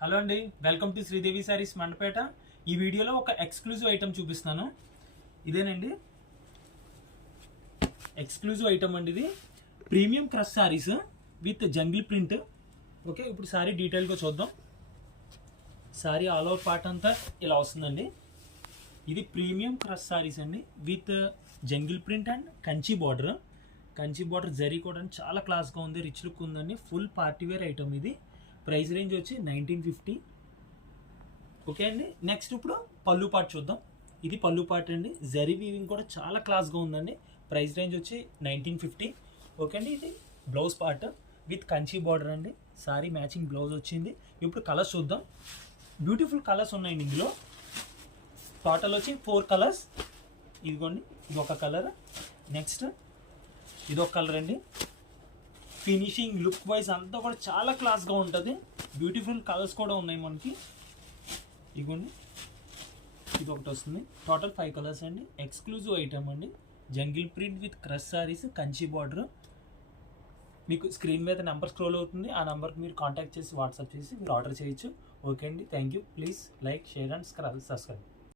Hello అండి, welcome to Sridevi saris Mandapeta. ఈ వీడియోలో ఒక ఎక్స్క్లూజివ్ ఐటమ్ చూపిస్తాను. ఇదేనండి ఎక్స్క్లూజివ్ ఐటమ్ అండి. ఇది premium crush saris with jungle print. Okay, ఇప్పుడు సారీ డీటెయిల్గా చూద్దాం. సారీ ఆల్ ఓవర్ పార్ట్ అంతా ఇలా వస్తుందండి. ఇది ప్రీమియం క్రష్ సారీస్ అండి with jungle print and Kanchi border. Kanchi border zari కూడా చాలా క్లాస్గా ఉంది, రిచ్ లుక్ ఉందండి. ఫుల్ పార్టీ వేర్ ఐటమ్ ఇది. ప్రైస్ రేంజ్ వచ్చి 1950. ఓకే అండి, నెక్స్ట్ ఇప్పుడు పళ్ళు పార్ట్ చూద్దాం. ఇది పళ్ళు పార్ట్ అండి. జరీ వీవింగ్ కూడా చాలా క్లాస్గా ఉందండి. ప్రైస్ రేంజ్ వచ్చి 1950. ఓకే అండి, ఇది blouse part with Kanchi border అండి. సారీ మ్యాచింగ్ బ్లౌజ్ వచ్చింది. ఇప్పుడు కలర్స్ చూద్దాం. బ్యూటిఫుల్ కలర్స్ ఉన్నాయండి ఇందులో. టోటల్ వచ్చి 4 కలర్స్. ఇదిగోండి, ఇది ఒక కలర్. నెక్స్ట్ ఇదొక కలర్ అండి. ఫినిషింగ్ లుక్ వైజ్ అంతా కూడా చాలా క్లాస్గా ఉంటుంది. బ్యూటిఫుల్ కలర్స్ కూడా ఉన్నాయి మనకి. ఇదిగోండి, ఇది ఒకటి వస్తుంది. టోటల్ 5 కలర్స్ అండి. ఎక్స్క్లూజివ్ ఐటమ్ అండి. Jungle print with crush saris, Kanchi border. మీకు స్క్రీన్ మీద నెంబర్ స్క్రోల్ అవుతుంది. ఆ నెంబర్కి మీరు కాంటాక్ట్ చేసి వాట్సాప్ చేసి మీరు ఆర్డర్ చేయొచ్చు. ఓకే అండి, thank you. Please like, share and subscribe.